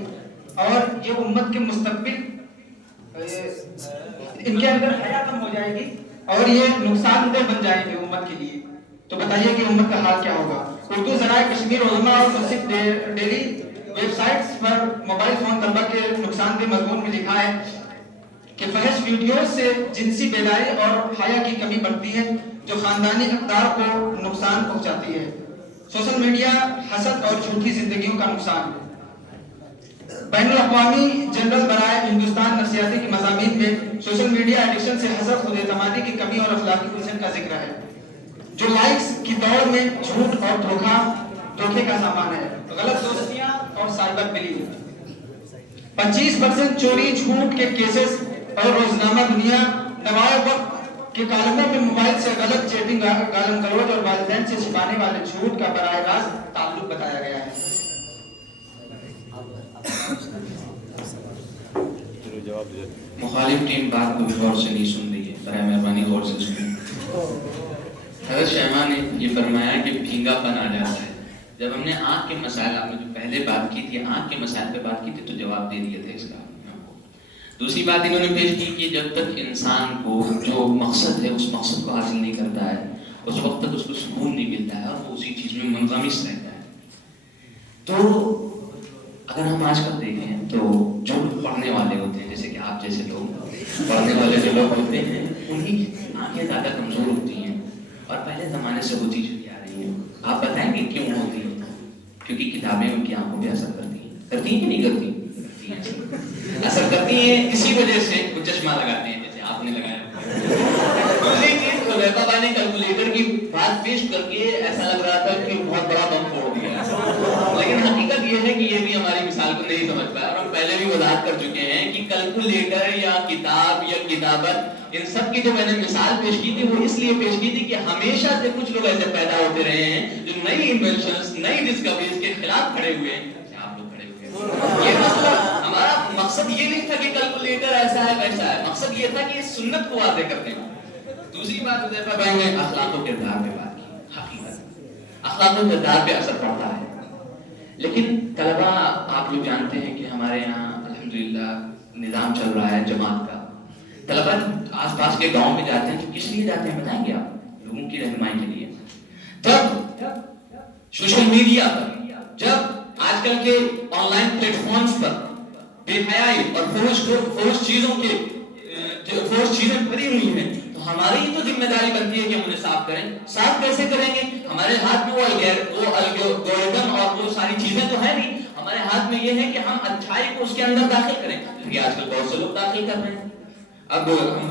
और ये उम्मत के मुस्तकबिल इनके अंदर हया कम हो जाएगी और ये नुकसानदेह बन जाएंगे उम्मत के लिए, तो बताइए कि उम्मत का हाल क्या होगा। उर्दू ज़राए कश्मीर उलमा और मुस्लिम डेली वेबसाइट्स पर मोबाइल फोन तलबा के नुकसानदेह मजमून में लिखा है कि फहश वीडियो से जिनसी बेदारी और हया की कमी बढ़ती है, जो खानदानी इक़्तिदार को नुकसान पहुंचाती है। सोशल मीडिया हसद और झूठी जिंदगियों का नुकसान। बैनुल-अक़वामी जर्नल बराए हिंदुस्तान नफ्सियाती के मज़ामीन में सोशल मीडिया एडिक्शन से हसद, खुद-ए-एतमादी की कमी और अखलाकी गुलशन का जिक्र है, जो लाइक्स की दौड़ में झूठ और धोखे का सामान है, गलत दोस्तियां और साइबर बुलिंग। 25% चोरी झूठ के केसेस और रोजनामा दुनिया नवाए वक्त के कालमों में मोबाइल से गलत चैटिंग, गालम गलौज और वालिदैन से छिपाने वाले झूठ का बराह रास्त ताल्लुक बताया गया है। मुखालिफ टीम बात को भी गौर से नहीं सुन रही है, बराए मेहरबानी गौर से सुनें। हज़रत शहमा ने ये फरमाया कि भींगापन आ जाता है। जब हमने आँख के मसाइल, आपने जो पहले बात की थी, आँख के मसाइल पे बात की थी, तो जवाब दे दिए थे इसका। दूसरी बात इन्होंने पेश की कि जब तक इंसान को जो मकसद है उस मकसद को हासिल नहीं करता है, उस वक्त तक उसको सुकून नहीं मिलता है और वो उसी चीज़ में मुंगमिस रहता है। तो अगर हम आजकल देखें तो जो लोग पढ़ने वाले होते हैं, जैसे कि आप जैसे लोग पढ़ने वाले जो लोग होते हैं, उनकी आँखें ज़्यादा कमज़ोर होती हैं और पहले ज़माने से होती चली आ रही हैं। आप बताएंगे क्यों होती है? क्योंकि किताबें उनकी आंखों पे असर करती हैं कि नहीं करती? असर करती हैं। इसी वजह से वो चश्मा लगाते हैं, जैसे आपने लगाया। दूसरी चीज, हुज़ैफा भाई ने कैलकुलेटर की बात पेश करके ऐसा लग रहा था कि बहुत बड़ा बम फोड़ दिया, लेकिन हकीकत ये है कि ये भी हमारी मिसाल को नहीं समझ पाया। और हम पहले भी वजाहत कर चुके हैं कि कैलकुलेटर या किताब या किताबत, इन सब की जो मैंने मिसाल पेश की थी वो इसलिए पेश की थी कि हमेशा से कुछ लोग ऐसे पैदा होते रहे हैं जो नई इन्वेंशंस, नई डिस्कवरीज के खिलाफ खड़े हुए हैं। आप लोग खड़े हुए हैं। ये मसला, हमारा मकसद ये नहीं था कि कैलकुलेटर ऐसा है वैसा है, मकसद ये था कि इस सुन्नत को वाज़ेह करने का। दूसरी बात, हुज़ैफा भाई ने अखलाक और किरदार पे बात की। हकीकत अखलाक और किरदार पे असर पड़ता है, लेकिन तलबा, आप लोग जानते हैं कि हमारे यहाँ अल्हम्दुलिल्लाह निज़ाम चल रहा है जमात का। तलबा आसपास के गांव में जाते हैं तो किस लिए जाते हैं बताएंगे आप? लोगों की रहनुमाई के लिए। तब सोशल मीडिया पर, जब आजकल के ऑनलाइन प्लेटफॉर्म्स पर बेहयाई और फहुश चीजें भरी हुई हैं, तो हमारी ही तो जिम्मेदारी बनती है कि हम उन्हें साफ करें। साफ कैसे करेंगे? हमारे हाथ में वो एल्गोरिथम और वो सारी चीजें तो है नहीं। हमारे हाथ में ये है कि हम अच्छाई को उसके अंदर दाखिल करें, क्योंकि आजकल बहुत से लोग दाखिल कर रहे हैं। اب ہم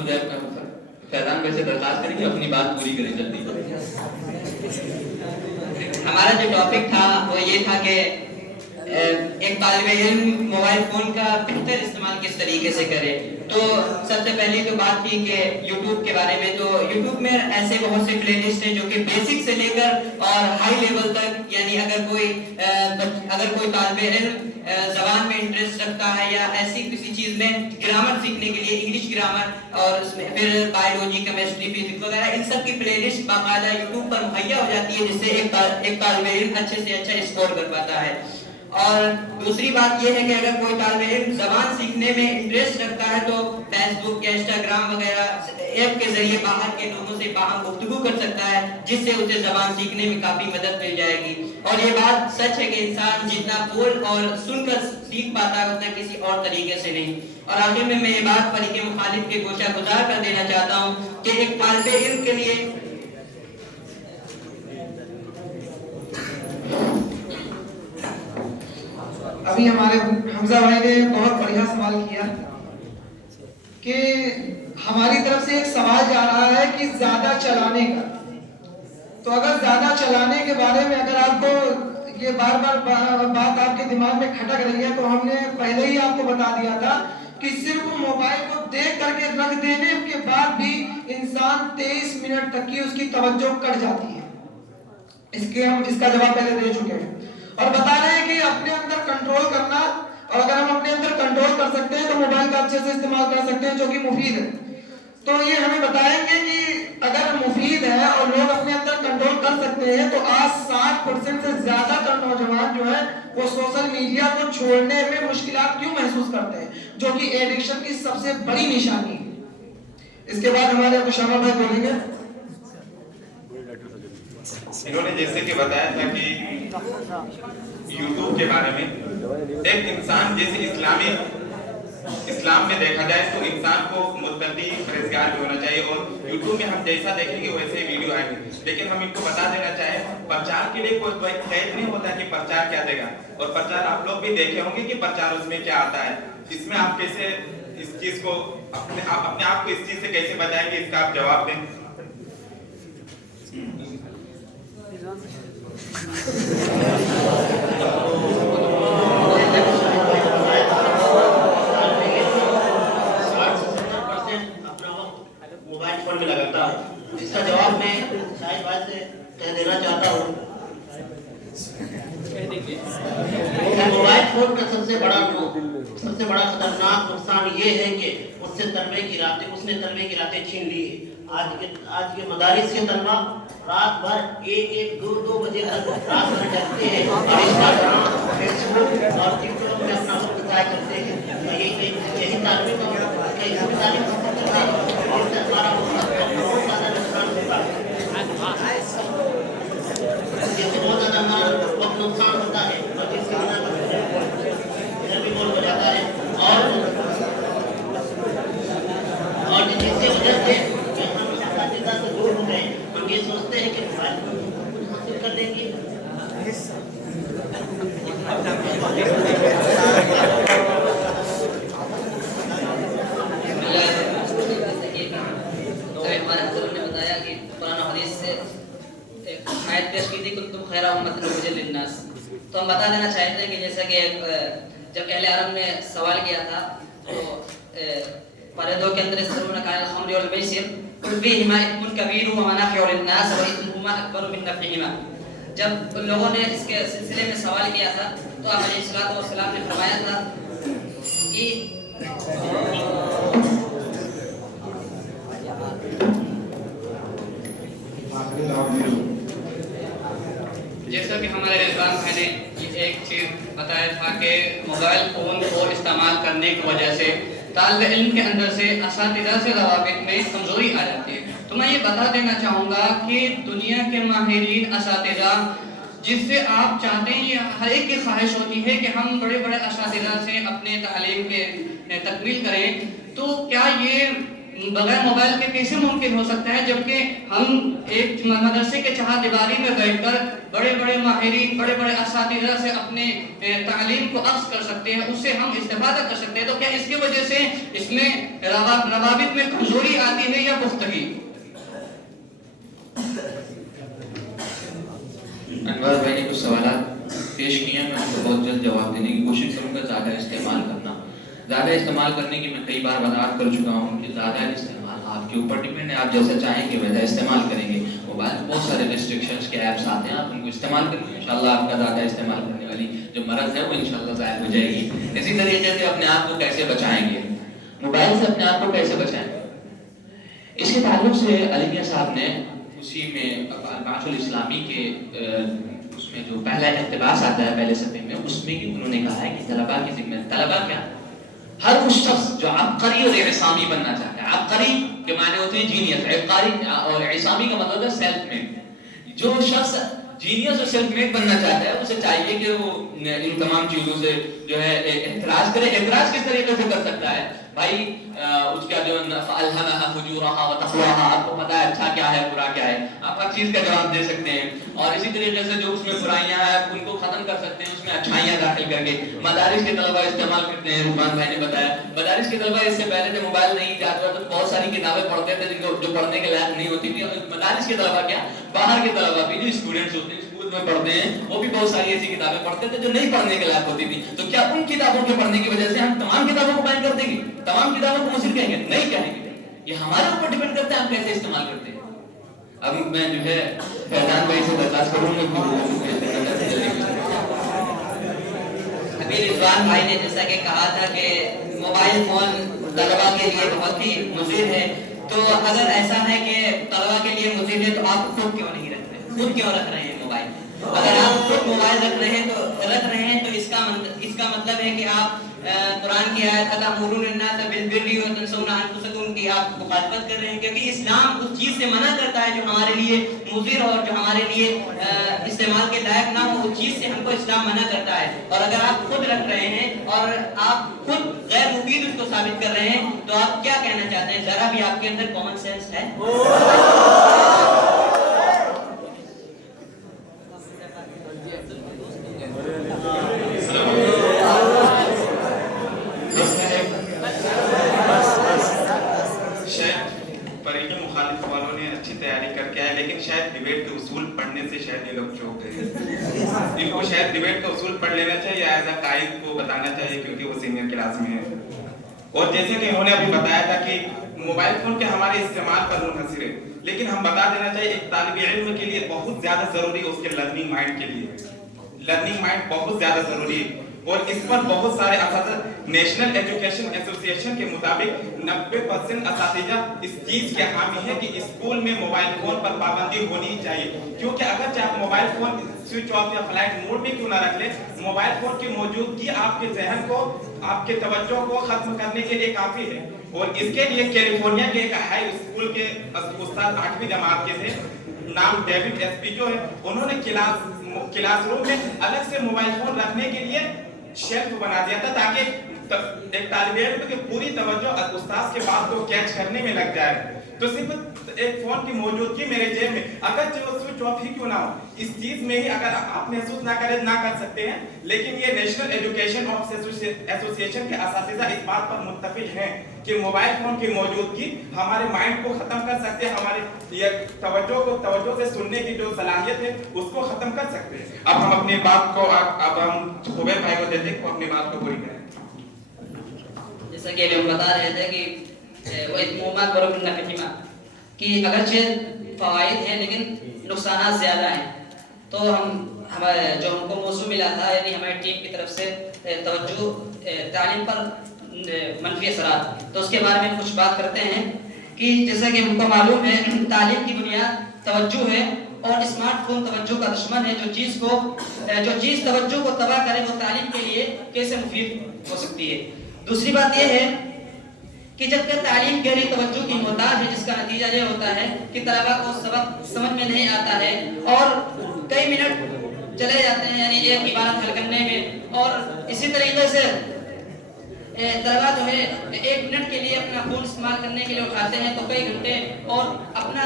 فیضان بھائی سے درخواست کریں کہ اپنی بات پوری کریں جلدی. ہمارا جو ٹاپک تھا وہ یہ تھا کہ ایک طالب علم موبائل فون کا بہتر استعمال کس طریقے سے کرے. تو سب سے پہلی تو بات تھی کہ یوٹیوب کے بارے میں. تو یوٹیوب میں ایسے بہت سے پلے لسٹ ہیں جو کہ بیسک سے لے کر اور ہائی لیول تک، یعنی اگر کوئی طالب علم زبان میں انٹرسٹ رکھتا ہے یا ایسی کسی چیز میں گرامر سیکھنے کے لیے، انگلش گرامر اور اس میں پھر بایولوجی، کیمسٹری، فزکس وغیرہ، ان سب کی پلے لسٹ باقاعدہ یوٹیوب پر مہیا ہو جاتی ہے، جس سے ایک طالب علم اچھے سے اچھا اسکور کر پاتا ہے. اور دوسری بات یہ ہے کہ اگر کوئی طالب علم زبان سیکھنے میں انٹرسٹ رکھتا ہے تو فیس بک یا انسٹاگرام وغیرہ ایپ کے ذریعے باہر کے لوگوں سے باہم گفتگو کر سکتا ہے، جس سے اسے زبان سیکھنے میں کافی مدد مل جائے گی. اور یہ بات سچ ہے کہ انسان جتنا بول اور سن کر سیکھ پاتا ہے اتنا کسی اور طریقے سے نہیں. اور آخر میں یہ بات فریق مخالف کے گوشہ گزار کر دینا چاہتا ہوں کہ ایک طالب علم کے لیے ابھی ہمارے حمزہ بھائی نے بہت بڑھیا سوال کیا کہ ہماری طرف سے ایک سوال جا رہا ہے کہ زیادہ چلانے کا. تو اگر زیادہ چلانے کے بارے میں اگر آپ کو یہ بار بار بات آپ کے دماغ میں کھٹک رہی ہے تو ہم نے پہلے ہی آپ کو بتا دیا تھا کہ صرف موبائل کو دیکھ کر کے رکھ دینے کے بعد بھی انسان 23 منٹ تک کی اس کی توجہ کٹ جاتی ہے. ہم اس کا جواب پہلے دے چکے ہیں اور بتا رہے ہیں کہ اپنے اندر کنٹرول کرنا، اور اگر ہم اپنے اندر کنٹرول کر سکتے ہیں تو موبائل کا اچھے سے استعمال کر سکتے ہیں جو کہ مفید ہے. تو یہ ہمیں بتائیں گے کہ اگر مفید ہے اور لوگ اپنے اندر کنٹرول کر سکتے ہیں تو آج 60% سے زیادہ تر نوجوان جو ہے وہ سوشل میڈیا کو چھوڑنے میں مشکلات کیوں محسوس کرتے ہیں، جو کہ ایڈکشن کی سب سے بڑی نشانی ہے. اس کے بعد ہمارے ابو شامہ بھائی بولیں گے. انہوں نے جیسے کہ بتایا تھا کہ یوٹیوب کے بارے میں ایک انسان جیسے اسلام میں دیکھا جائے تو انسان کو متقی پرہیزگار بھی ہونا چاہیے، اور یوٹیوب میں ہم جیسا دیکھیں گے ویسے ویڈیو آئیں گے. لیکن ہم ان کو بتا دینا چاہیں پرچار کے لیے کوئی قید نہیں ہوتا کہ پرچار کیا دے گا، اور پرچار آپ لوگ بھی دیکھے ہوں گے کہ پرچار اس میں کیا آتا ہے. اس میں آپ کیسے اس چیز کو اپنے آپ کو اس چیز سے کیسے بچائیں گے، اس کا آپ جواب دیں. موبائل فون میں لگاتا ہوں. اس کا جواب میں شاہد بھائی سے کہہ دینا چاہتا ہوں. موبائل فون کا سب سے بڑا خطرناک نقصان یہ ہے کہ اس نے تنبیہ کی راتیں چھین لی ہے. آج کے مدارس کے طلبا رات بھر 1-2 بجے تک رات بھر جگتے ہیں اور انسٹاگرام، فیس بک اور ٹک ٹاک میں اپنا وقت ضائع کرتے ہیں. یہی تعلیم بہت زیادہ ہمارا وقت نقصان ہوتا ہے اور جس کی وجہ سے بھی بول ہو جاتا ہے. اور جس کی وجہ سے ہم اساتذہ سے دور ہو گئے. ہم یہ سوچتے ہیں کہ موبائل فون حاصل کر لیں گے. ہمارے حضرت نے بتایا کہ قرآن و حدیث سے ایک آیت پیش کی تھی کہ تم خیر امت اخرجت للناس. تو ہم بتا دینا چاہتے ہیں کہ جیسا کہ جب اہل عرب نے سوال کیا تھا تو پردوں کے اندر استرون کان الخمر والمیسر قل فیہما اثم کبیر ومنافع للناس واثمهما اکبر من نفعہما. جب ان لوگوں نے اس کے سلسلے میں سوال کیا تھا تو آپ علیہ الصلوۃ والسلام نے فرمایا تھا کہ جیسا کہ ہمارے رضوان بھائی نے یہ ایک چیز بتایا تھا کہ موبائل فون کو استعمال کرنے کی وجہ سے طالب علم کے اندر سے اساتذہ سے روابط میں کمزوری آ جاتی ہے. تو میں یہ بتا دینا چاہوں گا کہ دنیا کے ماہرین اساتذہ جس سے آپ چاہتے ہیں، یہ ہر ایک کی خواہش ہوتی ہے کہ ہم بڑے بڑے اساتذہ سے اپنے تعلیم کے تکمیل کریں. تو کیا یہ बगैर मोबाइल के कैसे मुमकिन हो सकता है, जबकि हम एक मदरसे के चहारदीवारी में बैठकर बड़े बड़े माहिरीन, बड़े बड़े असातिज़ा से अपने तालीम को अक्स कर सकते हैं, उससे हम इस्तेफादा कर सकते हैं। तो क्या इसकी वजह से इसमें रवाबित में कमजोरी आती है या पुख्तगी? अनवर भाई ने कुछ सवाल पेश किए हैं, मैं उनको बहुत जल्द जवाब देने की कोशिश करूंगा। ज़्यादा इस्तेमाल करना, ज़्यादा इस्तेमाल करने की मैं कई बार वजाहत कर चुका हूँ कि ज़्यादा इस्तेमाल आपके ऊपर डिपेंड है, आप जैसा चाहेंगे वैसा इस्तेमाल करेंगे। मोबाइल में बहुत सारे रिस्ट्रिक्शंस के ऐप्स आते हैं, आप उनको इस्तेमाल करेंगे, इंशाल्लाह आपका ज़्यादा इस्तेमाल करने वाली जो मरज़ है वो इंशाल्लाह ज़ाहिर हो जाएगी। इसी तरीके से अपने आप को कैसे बचाएंगे, मोबाइल से अपने आप को कैसे बचाएंगे, इसके ताल्लुक से अली मियां साहब ने उसी में अल-बाअसुल इस्लामी के उसमें जो पहला इक़्तिबास आता है पहले सफ़े में, उसमें भी उन्होंने कहा है कि तलबा की जिम्मे, तलबा क्या, हर उस शख्स जो अब्कारी और इसामी बनना चाहता है, अब्कारी के माने होते हैं जीनियस, अब्कारी और इसामी का मतलब है सेल्फ मेड। जो शख्स जीनियस और सेल्फ मेड बनना चाहता है उसे चाहिए कि वो इन तमाम चीज़ों से जो है एतराज़ करे। एतराज़ किस तरीके से कर सकता है भाई, उसका जो अल्हमहा फुजूरहा व तक़वाहा, आपको पता है अच्छा क्या है बुरा क्या है, आप हर चीज़ का जवाब दे सकते हैं। और इसी तरीके से जो उसमें बुराइयां हैं उनको ख़त्म कर सकते हैं, उसमें अच्छाइयां दाखिल करके। मदारिस के तलबा इस्तेमाल करते हैं, रुमान भाई ने बताया, मदारिस के तलबा इससे पहले जब मोबाइल नहीं जाता तो बहुत सारी किताबें पढ़ते थे जिनको जो पढ़ने के लायक नहीं होती थी। मदारिस के तलबा क्या, बाहर के तलबा भी जो स्टूडेंट्स होते हैं स्कूल में पढ़ते हैं, वो भी बहुत सारी ऐसी किताबें पढ़ते थे जो नहीं पढ़ने के लायक होती थी। तो क्या उन किताबों के पढ़ने की वजह से हम तमाम किताबों को बैन कर देंगे, तमाम किताबों को मुसीर कहेंगे? नहीं कहेंगे, ये हमारे ऊपर डिपेंड करता है हम कैसे इस्तेमाल करते हैं। अब मैं जो है फैजान भाई से दरखास्त करूंगा अभी रिजवान भाई ने जैसा कि कहा था कि मोबाइल फोन तलबा के लिए बहुत ही मुफीद है, तो अगर ऐसा है कि तलबा के लिए मुफीद है तो आप खुद क्यों नहीं रख रहे, खुद क्यों रख रहे हैं मोबाइल? अगर आप खुद मोबाइल रख रहे हैं तो इसका मतलब है कि आप कुरान की आयत अतामुरुन्नास बिलबिर्रि व तंसौना अनफुसकुम की आप मुखातबत कर रहे हैं, क्योंकि इस्लाम उस चीज से मना करता है जो हमारे लिए मुज़िर और जो हमारे लिए इस्तेमाल के लायक ना हो, उस चीज से हमको इस्लाम मना करता है। और अगर आप खुद रख रहे हैं और आप खुद गैर मुफीद उसको साबित कर रहे हैं तो आप क्या कहना चाहते हैं? जरा भी आपके अंदर कॉमन सेंस है? लेकिन शायद डिबेट के उसूल पढ़ने से शायद ये लोग चौंक गए। इनको शायद डिबेट का उसूल पढ़ लेना चाहिए या एज अ काइद को बताना चाहिए, क्योंकि वो सीनियर क्लास में है। और जैसे कि इन्होंने अभी बताया था कि मोबाइल फोन के हमारे इस्तेमाल पर मुनहसर है, लेकिन हम बता देना चाहिए एक तालिब इल्म के लिए बहुत ज्यादा जरूरी है, उसके लर्निंग माइंड के लिए लर्निंग माइंड बहुत ज्यादा जरूरी है। और इस पर बहुत सारे असातिज़ा, नेशनल एजुकेशन एसोसिएशन के मुताबिक 90% असातिज़ा इस चीज के हामी है कि स्कूल में मोबाइल फोन पर पाबंदी होनी चाहिए, क्योंकि अगर चाहे आप मोबाइल फोन स्विच ऑफ या फ्लाइट मोड में क्यों ना रख ले, मोबाइल फोन की मौजूदगी आपके जहन को, आपके तवज्जो को खत्म करने के लिए काफी है। और इसके लिए कैलिफोर्निया के एक हाई स्कूल के उस्ताद 8वीं जमात के थे, नाम डेविड एस्पिजो है, उन्होंने क्लासरूम में अलग से मोबाइल फोन रखने के लिए शेल्फ बना दिया था ताकि एक तालिब इल्म की पूरी तवज्जो उस्ताद के बात को कैच करने में लग जाए। तो सिर्फ एक फोन की मौजूदगी मेरे जेब में, अगर जो स्विच ऑफ ही क्यों ना हो, इस चीज में ही अगर आप महसूस ना कर सकते हैं, लेकिन ये नेशनल एजुकेशन ऑफ एसोसिएशन के असातिज़ा इस बात पर मुत्तफिक हैं कि मोबाइल फोन की मौजूदगी हमारे माइंड को खत्म कर सकते हैं, हमारे ये तवज्जो से सुनने की जो सलाहियत है उसको खत्म कर सकते हैं। अब हम अपनी बात को अब हम खुबैब भाई को देते हैं वो अपनी बात को पूरी करें। जैसा कि हम बता रहे थे कि कि अगरचे फ़वाइद हैं लेकिन नुकसानात ज़्यादा हैं, तो जो हमको मौज़ू मिला था, यानी हमारी टीम की तरफ से तवज्जो तालीम पर मनफी असरात, तो उसके बारे में कुछ बात करते हैं कि जैसा कि हमको मालूम है तालीम की बुनियाद तवज्जो है और स्मार्टफोन तवज्जो का दुश्मन है। जो चीज़ तवज्जो को तबाह करे वो तालीम के लिए कैसे मुफीद हो सकती है। दूसरी बात यह है कि जब तक तालीम गहरी तवज्जो की मोहताज है, जिसका नतीजा ये होता है कि तलबा को सबक समझ में नहीं आता है और कई मिनट चले जाते हैं यानी एक इबारत हल करने में, और इसी तरीके से طلبا جو ہے 1 منٹ کے لیے اپنا فون استعمال کرنے کے لیے اٹھاتے ہیں تو کئی گھنٹے اور اپنا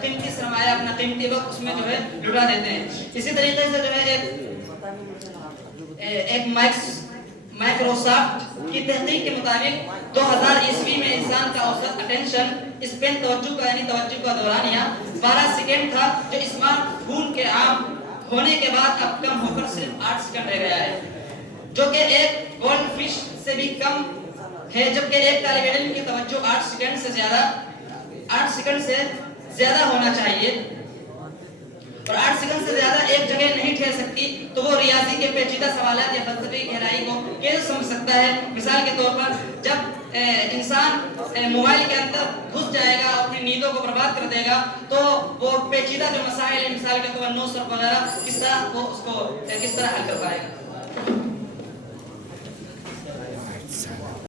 قیمتی سرمایہ اپنا قیمتی وقت اس میں جو ہے لٹا دیتے ہیں. اسی طریقے سے جو ہے ایک مائکروسافٹ کی تحقیق کے مطابق 2000 عیسوی میں انسان کا اوسط اٹینشن اسپین توجہ کا یعنی توجہ کا دورانیہ 12 سیکنڈ تھا جو اسمارٹ فون کے عام ہونے کے بعد اب کم ہو کر صرف 8 سیکنڈ رہ گیا ہے جو کہ ایک گولڈ فش سے بھی کم ہے جبکہ ایک طالب علم کی توجہ 8 سیکنڈ سے زیادہ ہونا چاہیے اور 8 سیکنڈ سے زیادہ ایک جگہ نہیں ٹھہر سکتی تو وہ ریاضی کے پیچیدہ سوالات یا فلسفی گہرائی کو کیسے سمجھ سکتا ہے. مثال کے طور پر جب انسان موبائل کے اندر گھس جائے گا اور اپنی نیندوں کو برباد کر دے گا تو وہ پیچیدہ جو مسائل ہیں مثال کے طور پر نو صرف وغیرہ کس طرح حل کر پائے گا.